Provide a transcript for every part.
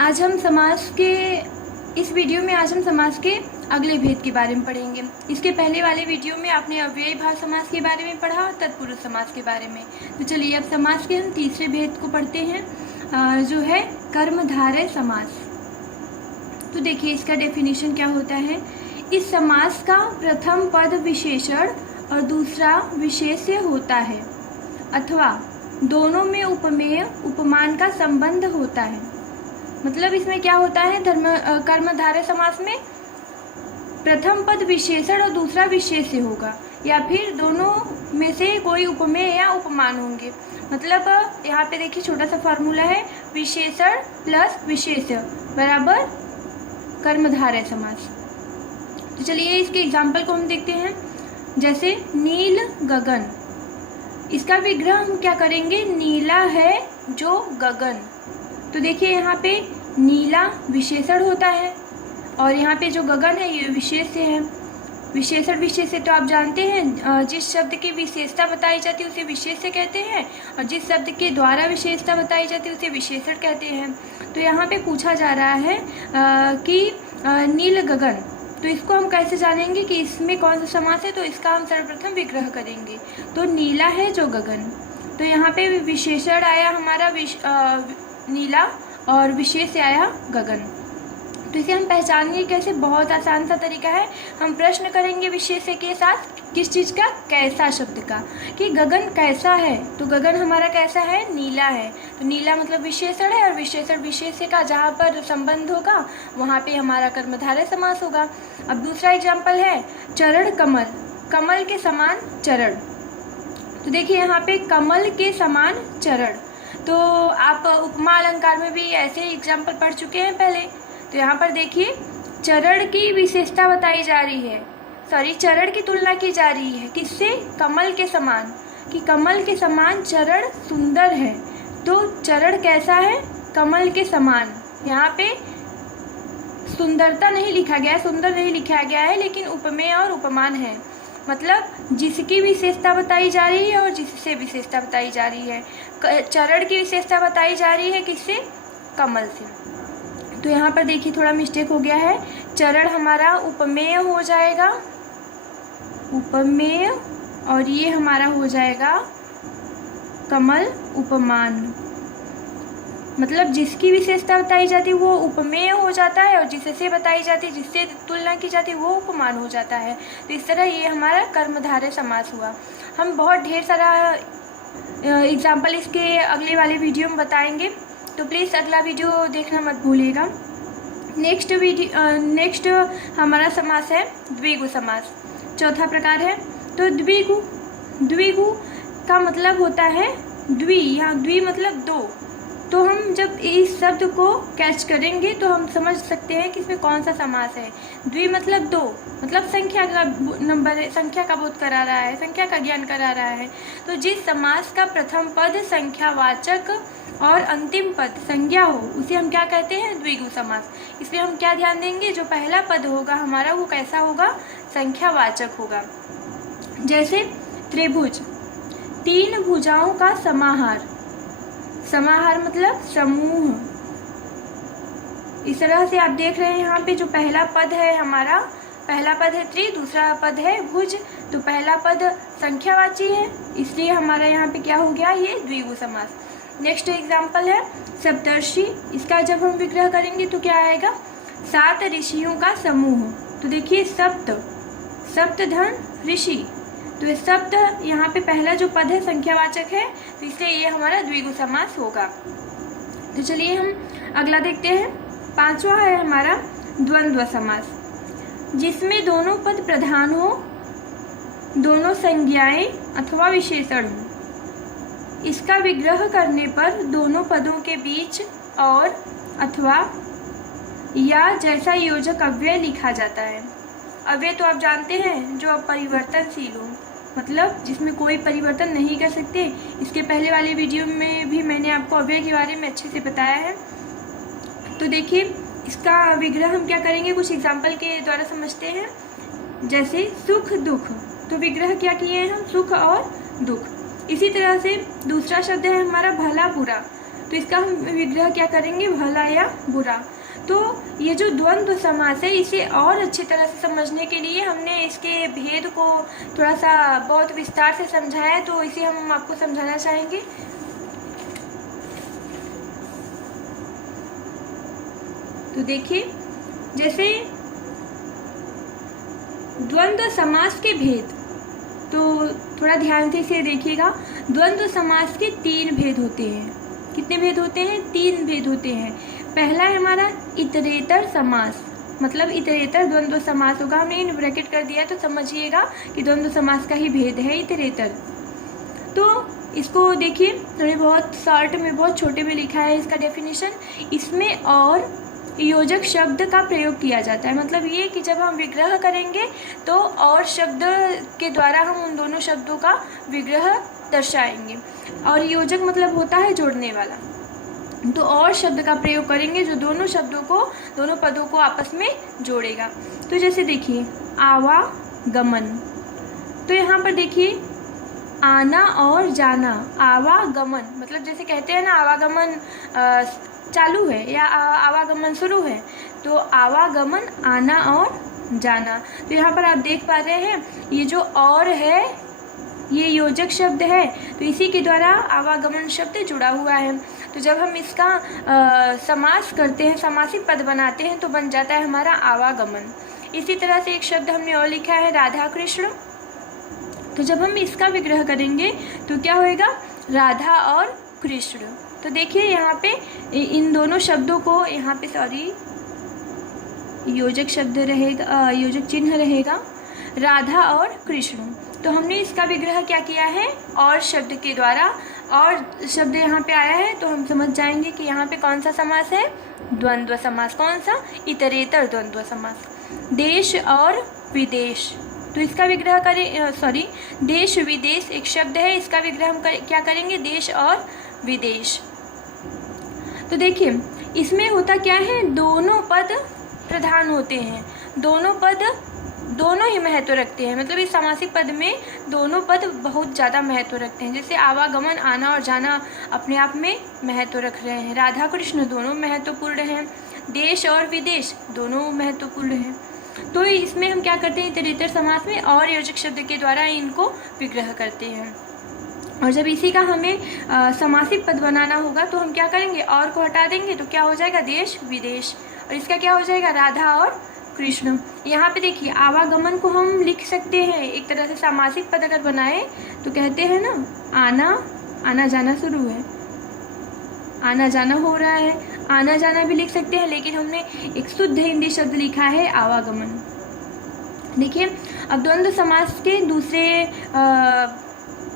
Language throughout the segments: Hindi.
आज हम समास के इस वीडियो में आज हम समास के अगले भेद के बारे में पढ़ेंगे। इसके पहले वाले वीडियो में आपने अव्ययी भाव समास के बारे में पढ़ा और तत्पुरुष समास के बारे में। तो चलिए अब समास के हम तीसरे भेद को पढ़ते हैं, जो है कर्मधारय समास। तो देखिए इसका डेफिनेशन क्या होता है। इस समास का प्रथम पद विशेषण और दूसरा विशेष्य होता है अथवा दोनों में उपमेय उपमान का संबंध होता है। मतलब इसमें क्या होता है, कर्मधारय समास में प्रथम पद विशेषण और दूसरा विशेष्य होगा, या फिर दोनों में से कोई उपमेय या उपमान होंगे। मतलब यहाँ पे देखिए छोटा सा फॉर्मूला है, विशेषण प्लस विशेष्य बराबर कर्मधारय समास। तो चलिए इसके एग्जाम्पल को हम देखते हैं। जैसे नील गगन, इसका विग्रह हम क्या करेंगे, नीला है जो गगन। तो देखिए यहाँ पे नीला विशेषण होता है और यहाँ पे जो गगन है ये विशेष्य है। विशेषण विशेष्य तो आप जानते हैं, जिस शब्द की विशेषता बताई जाती है उसे विशेष्य कहते हैं और जिस शब्द के द्वारा विशेषता बताई जाती है उसे विशेषण कहते हैं। तो यहाँ पे पूछा जा रहा है कि नील गगन, तो इसको हम कैसे जानेंगे कि इसमें कौन सा समास है। तो इसका हम सर्वप्रथम विग्रह करेंगे। तो नीला है जो गगन, तो यहाँ पे विशेषण आया हमारा नीला और विशेष आया गगन। तो इसे हम पहचानेंगे कैसे, बहुत आसान सा तरीका है। हम प्रश्न करेंगे विशेष्य के साथ, किस चीज़ का, कैसा शब्द का, कि गगन कैसा है। तो गगन हमारा कैसा है, नीला है। तो नीला मतलब विशेषण है और विशेषण विशेष्य का जहाँ पर संबंध होगा वहाँ पे हमारा कर्मधारय समास होगा। अब दूसरा एग्जाम्पल है चरण कमल, कमल के समान चरण। तो देखिए यहाँ पे कमल के समान चरण, तो आप उपमा अलंकार में भी ऐसे एग्जाम्पल पढ़ चुके हैं पहले। तो यहाँ पर देखिए चरण की विशेषता बताई जा रही है, चरण की तुलना की जा रही है किससे, कमल के समान, कि कमल के समान चरण सुंदर है। तो चरण कैसा है, कमल के समान। यहाँ पे सुंदरता नहीं लिखा गया है, सुंदर नहीं लिखा गया है, लेकिन उपमेय और उपमान है। मतलब जिसकी विशेषता बताई जा रही है और जिससे विशेषता बताई जा रही है। चरण की विशेषता बताई जा रही है किससे, कमल से। तो यहाँ पर देखिए थोड़ा मिस्टेक हो गया है, चरण हमारा उपमेय हो जाएगा, उपमेय, और ये हमारा हो जाएगा कमल उपमान। मतलब जिसकी विशेषता बताई जाती है वो उपमेय हो जाता है और जिससे बताई जाती है, जिससे तुलना की जाती है वो उपमान हो जाता है। तो इस तरह ये हमारा कर्मधारय समास हुआ। हम बहुत ढेर सारा एग्जाम्पल इसके अगले वाले वीडियो में बताएंगे, तो प्लीज़ अगला वीडियो देखना मत भूलिएगा। नेक्स्ट हमारा समास है द्विगु समास, चौथा प्रकार है। तो द्विगु का मतलब होता है द्वि, यहाँ द्वि मतलब दो। तो हम जब इस शब्द को कैच करेंगे तो हम समझ सकते हैं कि इसमें कौन सा समास है। द्वि मतलब दो, मतलब संख्या का नंबर, संख्या का बोध करा रहा है, संख्या का ज्ञान करा रहा है। तो जिस समास का प्रथम पद संख्यावाचक और अंतिम पद संज्ञा हो उसे हम क्या कहते हैं, द्विगु समास। इसलिए हम क्या ध्यान देंगे, जो पहला पद होगा हमारा वो कैसा होगा, संख्यावाचक होगा। जैसे त्रिभुज, तीन भुजाओं का समाहार, समाहार मतलब समूह। इस तरह से आप देख रहे हैं यहाँ पे जो पहला पद है हमारा, पहला पद है त्रि, दूसरा पद है भुज। तो पहला पद संख्यावाची है, इसलिए हमारा यहाँ पे क्या हो गया, ये द्विगु समास। नेक्स्ट एग्जाम्पल है सप्तर्षि, इसका जब हम विग्रह करेंगे तो क्या आएगा, 7 ऋषियों का समूह। तो देखिए सप्त धन ऋषि, तो ये सप्त यहाँ पे पहला जो पद है संख्यावाचक है, तो इसलिए ये हमारा द्विगु समास होगा। तो चलिए हम अगला देखते हैं। पांचवा है हमारा द्वंद्व समास, जिसमें दोनों पद प्रधान हो, दोनों संज्ञाएं अथवा विशेषण हो। इसका विग्रह करने पर दोनों पदों के बीच और अथवा या जैसा योजक अव्यय लिखा जाता है। अव्यय तो आप जानते हैं जो अपरिवर्तनशील हो, मतलब जिसमें कोई परिवर्तन नहीं कर सकते। इसके पहले वाले वीडियो में भी मैंने आपको अव्यय के बारे में अच्छे से बताया है। तो देखिए इसका विग्रह हम क्या करेंगे, कुछ एग्जाम्पल के द्वारा समझते हैं। जैसे सुख दुख, तो विग्रह क्या किए हैं हम, सुख और दुख। इसी तरह से दूसरा शब्द है हमारा भला बुरा, तो इसका हम विग्रह क्या करेंगे, भला या बुरा। तो ये जो द्वंद्व समास है इसे और अच्छी तरह से समझने के लिए हमने इसके भेद को थोड़ा सा बहुत विस्तार से समझाया है, तो इसे हम आपको समझाना चाहेंगे। तो देखिए, जैसे द्वंद्व समास के भेद, तो थोड़ा ध्यान से इसे देखिएगा। द्वंद्व समास के 3 भेद होते हैं। कितने भेद होते हैं? 3 भेद होते हैं। पहला है हमारा इतरेतर समास, मतलब इतरेतर द्वंद्व समास होगा। हमने इन ब्रैकेट कर दिया है तो समझिएगा कि द्वंद्व समास का ही भेद है इतरेतर। तो इसको देखिए, हमने बहुत शॉर्ट में, बहुत छोटे में लिखा है इसका डेफिनेशन। इसमें और योजक शब्द का प्रयोग किया जाता है। मतलब ये कि जब हम विग्रह करेंगे तो और शब्द के द्वारा हम उन दोनों शब्दों का विग्रह दर्शाएंगे। और योजक मतलब होता है जोड़ने वाला। तो और शब्द का प्रयोग करेंगे जो दोनों शब्दों को, दोनों पदों को आपस में जोड़ेगा। तो जैसे देखिए, आवागमन, तो यहाँ पर देखिए आना और जाना, आवागमन मतलब जैसे कहते हैं ना आवागमन चालू है या आवागमन शुरू है, तो आवागमन आना और जाना। तो यहाँ पर आप देख पा रहे हैं ये जो और है ये योजक शब्द है, तो इसी के द्वारा आवागमन शब्द जुड़ा हुआ है। तो जब हम इसका समास करते हैं, समासिक पद बनाते हैं, तो बन जाता है हमारा आवागमन। इसी तरह से एक शब्द हमने और लिखा है राधा कृष्ण, तो जब हम इसका विग्रह करेंगे तो क्या होएगा, राधा और कृष्ण। तो देखिए यहाँ पे इन दोनों शब्दों को, यहाँ पे योजक शब्द रहेगा, योजक चिन्ह रहेगा राधा और कृष्ण। तो हमने इसका विग्रह क्या किया है, और शब्द के द्वारा। और शब्द यहाँ पे आया है तो हम समझ जाएंगे कि यहाँ पे कौन सा समास है, द्वंद्व समास। कौन सा, इतरेतर द्वंद्व समास। देश और विदेश, तो इसका विग्रह करें, देश विदेश एक शब्द है, इसका विग्रह हम क्या करेंगे, देश और विदेश। तो देखिए इसमें होता क्या है, दोनों पद प्रधान होते हैं, दोनों पद दोनों ही महत्व रखते हैं। मतलब इस समासिक पद में दोनों पद बहुत ज़्यादा महत्व रखते हैं। जैसे आवागमन, आना और जाना अपने आप में महत्व रख रहे हैं, राधा कृष्ण दोनों महत्वपूर्ण हैं, देश और विदेश दोनों महत्वपूर्ण हैं। तो इसमें हम क्या करते हैं, इतरेतर समास में और योजक शब्द के द्वारा इनको विग्रह करते हैं। और जब इसी का हमें समासिक पद बनाना होगा तो हम क्या करेंगे, और को हटा देंगे तो क्या हो जाएगा, देश विदेश, और इसका क्या हो जाएगा, राधा और कृष्ण। यहाँ पे देखिए आवागमन को हम लिख सकते हैं एक तरह से, समासिक पद अगर बनाए तो कहते हैं ना, आना जाना शुरू है, आना जाना हो रहा है, आना जाना भी लिख सकते हैं, लेकिन हमने एक शुद्ध हिंदी शब्द लिखा है आवागमन। देखिए अब द्वंद्व समास के दूसरे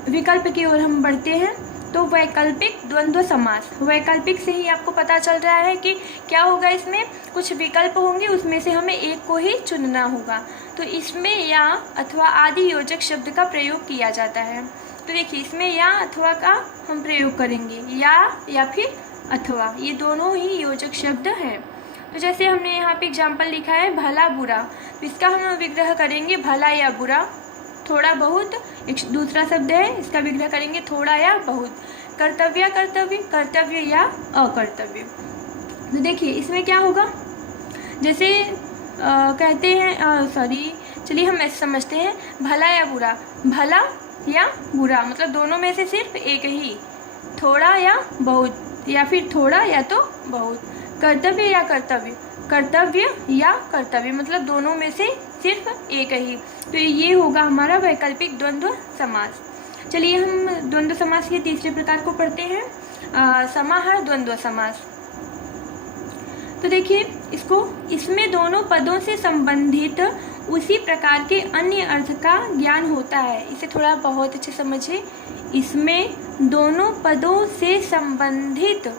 विकल्प की ओर हम बढ़ते हैं। तो वैकल्पिक द्वंद्व समास, वैकल्पिक से ही आपको पता चल रहा है कि क्या होगा, इसमें कुछ विकल्प होंगे, उसमें से हमें एक को ही चुनना होगा। तो इसमें या अथवा आदि योजक शब्द का प्रयोग किया जाता है। तो देखिए इसमें या अथवा का हम प्रयोग करेंगे, या फिर अथवा, ये दोनों ही योजक शब्द हैं। तो जैसे हमने यहाँ पे एग्जाम्पल लिखा है भला बुरा, तो इसका हम विग्रह करेंगे भला या बुरा। थोड़ा बहुत एक दूसरा शब्द है, इसका विग्रह करेंगे थोड़ा या बहुत। कर्तव्य कर्तव्य, कर्तव्य या अकर्तव्य। तो देखिए इसमें क्या होगा, जैसे कहते हैं, चलिए हम ऐसे समझते हैं, भला या बुरा, भला या बुरा मतलब दोनों में से सिर्फ एक ही, थोड़ा या बहुत, या फिर थोड़ा या तो बहुत। कर्तव्य या कर्तव्य, कर्तव्य या कर्तव्य मतलब दोनों में से सिर्फ एक ही। तो ये होगा हमारा वैकल्पिक द्वंद्व समास। चलिए हम द्वंद्व समास के तीसरे प्रकार को पढ़ते हैं, समाहार द्वंद्व समास। तो देखिए इसमें दोनों पदों से संबंधित उसी प्रकार के अन्य अर्थ का ज्ञान होता है। इसे थोड़ा बहुत अच्छे समझिए, इसमें दोनों पदों से संबंधित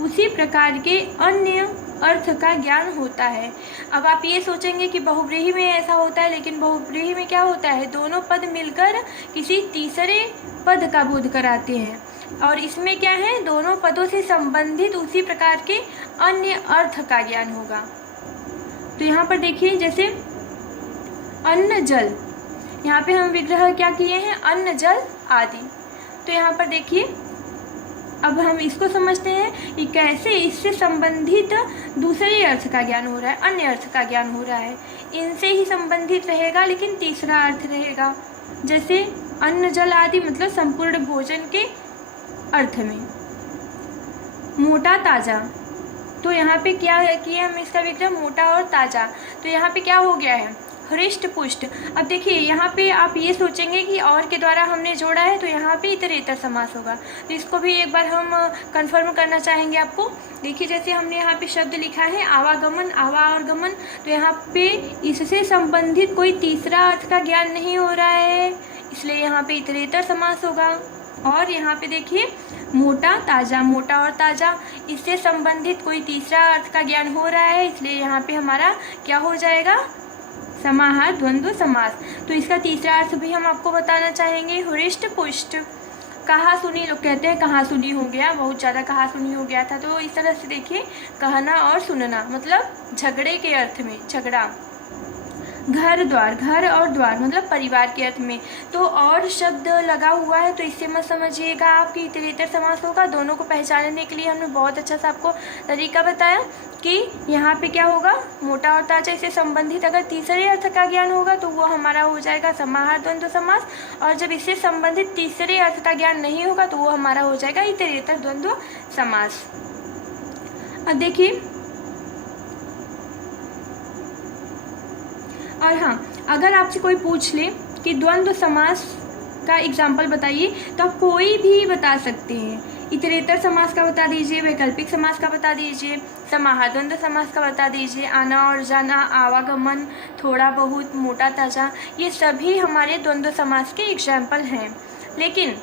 उसी प्रकार के अन्य अर्थ का ज्ञान होता है। अब आप ये सोचेंगे कि बहुव्रीहि में ऐसा होता है, लेकिन बहुव्रीहि में क्या होता है, दोनों पद मिलकर किसी तीसरे पद का बोध कराते हैं, और इसमें क्या है, दोनों पदों से संबंधित उसी प्रकार के अन्य अर्थ का ज्ञान होगा। तो यहाँ पर देखिए जैसे अन्न जल, यहाँ पे हम विग्रह क्या किए हैं, अन्न जल आदि। तो यहाँ पर देखिए अब हम इसको समझते हैं कि कैसे इससे संबंधित दूसरे अर्थ का ज्ञान हो रहा है, अन्य अर्थ का ज्ञान हो रहा है। इनसे ही संबंधित रहेगा लेकिन तीसरा अर्थ रहेगा, जैसे अन्न जल आदि मतलब संपूर्ण भोजन के अर्थ में। मोटा ताज़ा, तो यहाँ पे क्या किया हम इसका विग्रह मोटा और ताज़ा, तो यहाँ पे क्या हो गया है हृष्ट पुष्ट। अब देखिए यहाँ पे आप ये सोचेंगे कि और के द्वारा हमने जोड़ा है, तो यहाँ पे इतरेतर समास होगा। तो इसको भी एक बार हम कंफर्म करना चाहेंगे आपको। देखिए जैसे हमने यहाँ पे शब्द लिखा है आवागमन, आवा और गमन, तो यहाँ पे इससे संबंधित कोई तीसरा अर्थ का ज्ञान नहीं हो रहा है, इसलिए यहाँ पे इतरेतर समास होगा। और यहाँ पे देखिए मोटा ताज़ा, मोटा और ताज़ा, इससे संबंधित कोई तीसरा अर्थ का ज्ञान हो रहा है, इसलिए यहाँ पे हमारा क्या हो जाएगा समाहार द्वंद्व समास। तो इसका तीसरा अर्थ भी हम आपको बताना चाहेंगे हृष्ट पुष्ट। कहा सुनी, लोग कहते हैं कहा सुनी हो गया, बहुत ज़्यादा कहा सुनी हो गया था, तो इस तरह से देखिए कहना और सुनना मतलब झगड़े के अर्थ में, झगड़ा। घर द्वार, घर और द्वार मतलब परिवार के अर्थ में। तो और शब्द लगा हुआ है तो इससे मत समझिएगा आप कि इतरेतर समास होगा। दोनों को पहचानने के लिए हमने बहुत अच्छा सा आपको तरीका बताया कि यहाँ पे क्या होगा मोटा और ताज़ा, इससे संबंधित अगर तीसरे अर्थ का ज्ञान होगा तो वो हमारा हो जाएगा समाहार द्वंद्व समास, और जब इससे संबंधित तीसरे अर्थ का ज्ञान नहीं होगा तो वो हमारा हो जाएगा इतरेतर द्वंद्व समास। अब देखिए, और हाँ, अगर आपसे कोई पूछ ले कि द्वंद्व समास का एग्जाम्पल बताइए, तो आप कोई भी बता सकते हैं। इतरेतर समास का बता दीजिए, वैकल्पिक समास का बता दीजिए, समाहार द्वंद्व समास का बता दीजिए, आना और जाना, आवागमन, थोड़ा बहुत, मोटा ताज़ा, ये सभी हमारे द्वंद्व समास के एग्जाम्पल हैं। लेकिन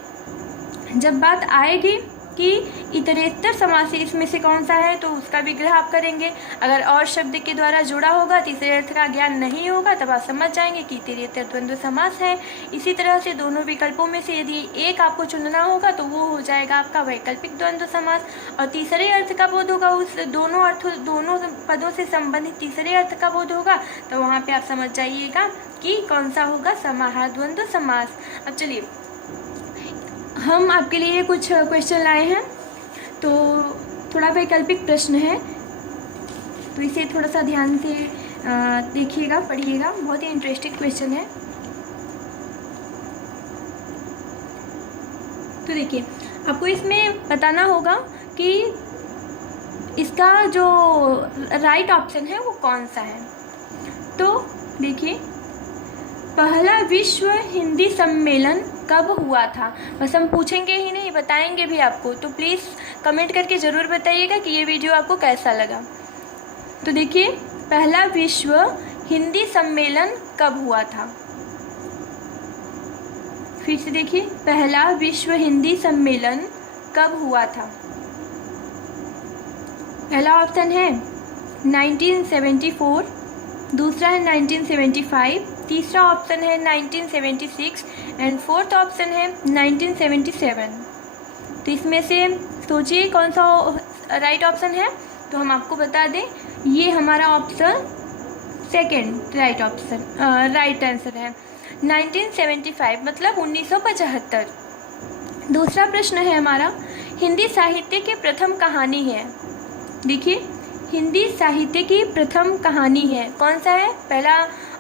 जब बात आएगी कि इतरेतर समास इसमें से कौन सा है, तो उसका विग्रह आप करेंगे। अगर और शब्द के द्वारा जुड़ा होगा, तीसरे अर्थ का ज्ञान नहीं होगा, तब आप समझ जाएंगे कि इतरेतर द्वंद्व समास है। इसी तरह से दोनों विकल्पों में से यदि एक आपको चुनना होगा तो वो हो जाएगा आपका वैकल्पिक द्वंद्व समास, और तीसरे अर्थ का बोध होगा, उस दोनों पदों से संबंधित तीसरे अर्थ का बोध होगा, तो वहाँ पर आप समझ जाइएगा कि कौन सा होगा समाहार द्वंद्व समास। अब चलिए हम आपके लिए कुछ क्वेश्चन लाए हैं, तो थोड़ा वैकल्पिक प्रश्न है, तो इसे थोड़ा सा ध्यान से देखिएगा, पढ़िएगा, बहुत ही इंटरेस्टिंग क्वेश्चन है। तो देखिए आपको इसमें बताना होगा कि इसका जो राइट ऑप्शन है वो कौन सा है। तो देखिए, पहला विश्व हिंदी सम्मेलन कब हुआ था, बस हम पूछेंगे ही नहीं, बताएंगे भी आपको, तो प्लीज़ कमेंट करके ज़रूर बताइएगा कि ये वीडियो आपको कैसा लगा। तो देखिए, पहला विश्व हिंदी सम्मेलन कब हुआ था, फिर से देखिए, पहला विश्व हिंदी सम्मेलन कब हुआ था। पहला ऑप्शन है 1974, दूसरा है 1975, तीसरा ऑप्शन है 1976 एंड फोर्थ ऑप्शन है 1977। तो इसमें से सोचिए कौन सा राइट ऑप्शन है, तो हम आपको बता दें ये हमारा ऑप्शन सेकंड राइट आंसर है 1975 मतलब 1975। दूसरा प्रश्न है हमारा, हिंदी साहित्य की प्रथम कहानी है। देखिए, हिंदी साहित्य की प्रथम कहानी है, कौन सा है। पहला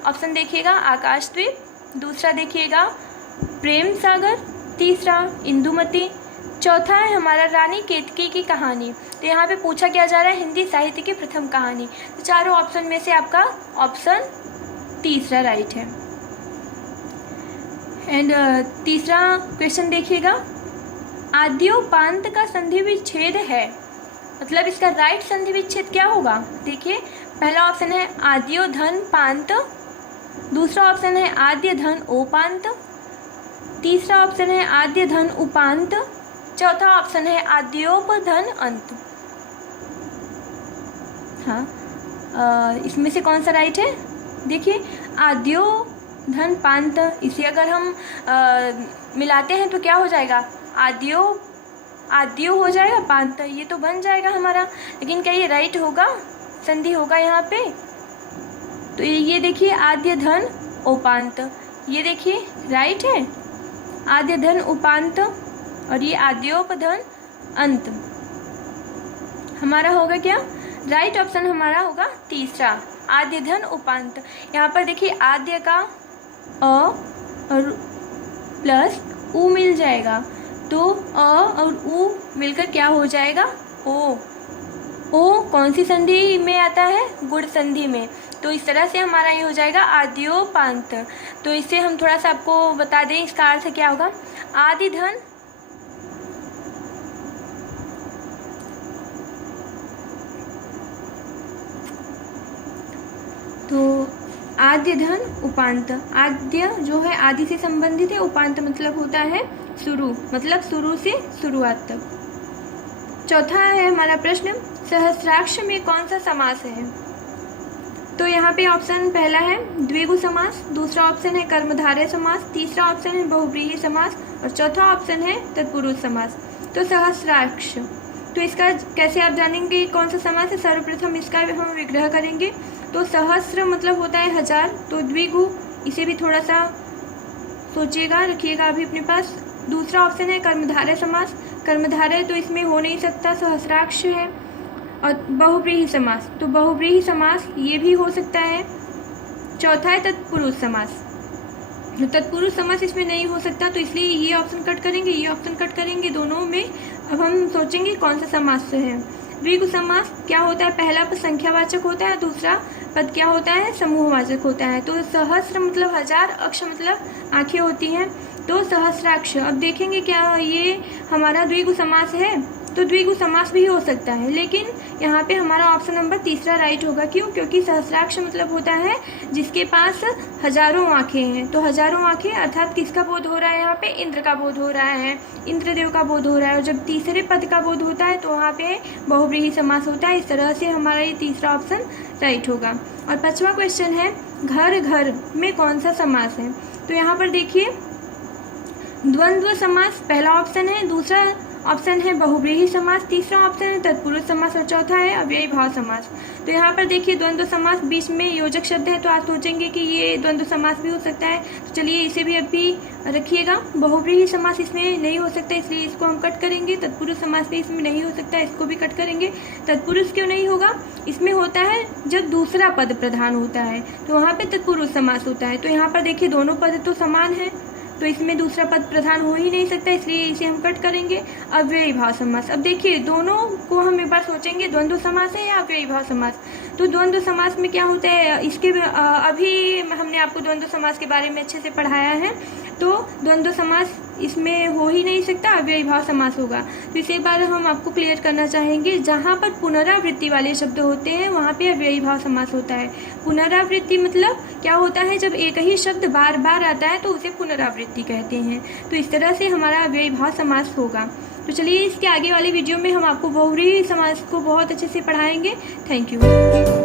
ऑप्शन देखिएगा आकाशद्वीप, दूसरा देखिएगा प्रेम सागर, तीसरा इंदुमती, चौथा है हमारा रानी केतकी की कहानी। तो यहाँ पे पूछा क्या जा रहा है हिंदी साहित्य की प्रथम कहानी, तो चारों ऑप्शन में से आपका ऑप्शन तीसरा राइट है। एंड तीसरा क्वेश्चन देखिएगा, आद्योपांत का संधि विच्छेद है, मतलब इसका राइट संधि विच्छेद क्या होगा। देखिए, पहला ऑप्शन है आद्यो धन पांत, दूसरा ऑप्शन है आद्य धन ओपांत, तीसरा ऑप्शन है आद्य धन उपांत, चौथा ऑप्शन है आद्योप धन अंत। हाँ, इसमें से कौन सा राइट है। देखिए, आद्यो धन पांत, इसे अगर हम मिलाते हैं तो क्या हो जाएगा, आद्यो हो जाएगा, पांत ये तो बन जाएगा हमारा, लेकिन क्या ये राइट होगा, संधि होगा यहाँ पे। तो ये देखिए आद्य धन उपांत, ये देखिए राइट है आद्य धन उपांत, और ये आद्योप धन अंत। हमारा होगा क्या? राइट ऑप्शन हमारा होगा तीसरा, आद्य धन उपांत। यहाँ पर देखिए आद्य का अ और प्लस उ मिल जाएगा, तो अ और उ मिलकर क्या हो जाएगा? ओ। ओ कौन सी संधि में आता है? गुण संधि में। तो इस तरह से हमारा ये हो जाएगा आद्योपांत। तो इससे हम थोड़ा सा आपको बता दें इसका अर्थ क्या होगा। आदि धन तो आद्य धन उपांत। आद्य जो है आदि से संबंधित है, उपांत मतलब होता है शुरू, मतलब शुरू से शुरुआत तक। चौथा है हमारा प्रश्न, सहस्राक्ष में कौन सा समास है? तो यहाँ पे ऑप्शन पहला है द्विगु समास, दूसरा ऑप्शन है कर्मधारय समास, तीसरा ऑप्शन है बहुव्रीहि समास और चौथा ऑप्शन है तत्पुरुष समास। तो सहस्राक्ष, तो इसका कैसे आप जानेंगे कौन सा समास है? सर्वप्रथम इसका हम विग्रह करेंगे। तो सहस्र मतलब होता है हजार, तो द्विगु, इसे भी थोड़ा सा सोचिएगा, रखिएगा अभी अपने पास। दूसरा ऑप्शन है कर्मधारय समास, कर्मधारय तो इसमें हो नहीं सकता, सहस्राक्ष है। और बहुव्रीहि समास, तो बहुव्रीहि समास ये भी हो सकता है। चौथा है तत्पुरुष समास, तो तत्पुरुष समास इसमें नहीं हो सकता, तो इसलिए ये ऑप्शन कट करेंगे, ये ऑप्शन कट करेंगे, दोनों में अब हम सोचेंगे कौन सा समास है। द्विगु समास क्या होता है? पहला पद संख्यावाचक होता है, दूसरा पद क्या होता है? समूहवाचक होता है। तो सहस्र मतलब हजार, अक्ष मतलब आंखें होती हैं, तो सहस्राक्ष। अब देखेंगे क्या ये हमारा द्विगु समास है? तो द्विगु समास भी हो सकता है, लेकिन यहाँ पे हमारा ऑप्शन नंबर तीसरा राइट होगा। क्यों? क्योंकि सहस्राक्ष मतलब होता है जिसके पास हजारों आंखें हैं। तो हजारों आंखें अर्थात किसका बोध हो रहा है? यहाँ पे इंद्र का बोध हो रहा है, इंद्रदेव का बोध हो रहा है। और जब तीसरे पद का बोध होता है तो वहाँ पे बहुव्रीहि समास होता है। इस तरह से हमारा ये तीसरा ऑप्शन राइट होगा। और 5वां क्वेश्चन है घर घर में कौन सा समास है? तो यहाँ पर देखिए द्वंद्व समास पहला ऑप्शन है, दूसरा ऑप्शन है बहुव्रीहि समास, तीसरा ऑप्शन है तत्पुरुष समास और चौथा है अव्ययी भाव समास। तो यहाँ पर देखिए द्वंद्व समास, बीच में योजक शब्द है, तो आप सोचेंगे कि ये द्वंद्व समास भी हो सकता है। तो चलिए इसे भी अभी रखिएगा। बहुव्रीहि समास इसमें नहीं हो सकता, इसलिए इसको हम कट करेंगे। तत्पुरुष समास भी इसमें नहीं हो सकता, इसको भी कट करेंगे। तत्पुरुष क्यों नहीं होगा? इसमें होता है जब दूसरा पद प्रधान होता है तो वहाँ पे तत्पुरुष समास होता है। तो यहाँ पर देखिए दोनों पद तो समान है, तो इसमें दूसरा पद प्रधान हो ही नहीं सकता, इसलिए इसे हम कट करेंगे। अव्ययी भाव समास, अब देखिए दोनों को हम एक बार सोचेंगे, द्वंद्व समास है या अव्ययी भाव समास। तो द्वंद्व समास में क्या होता है, इसके अभी हमने आपको द्वंद्व समास के बारे में अच्छे से पढ़ाया है। तो द्वंद्व समास इसमें हो ही नहीं सकता, अव्ययी भाव समास होगा। तो इसे एक बार हम आपको क्लियर करना चाहेंगे, जहाँ पर पुनरावृत्ति वाले शब्द होते हैं वहाँ पे अव्ययी भाव समास होता है। पुनरावृत्ति मतलब क्या होता है? जब एक ही शब्द बार बार आता है तो उसे पुनरावृत्ति कहते हैं। तो इस तरह से हमारा अव्ययी भाव समास होगा। तो चलिए इसके आगे वाली वीडियो में हम आपको बहुव्रीहि समास को बहुत अच्छे से पढ़ाएंगे। Thank you.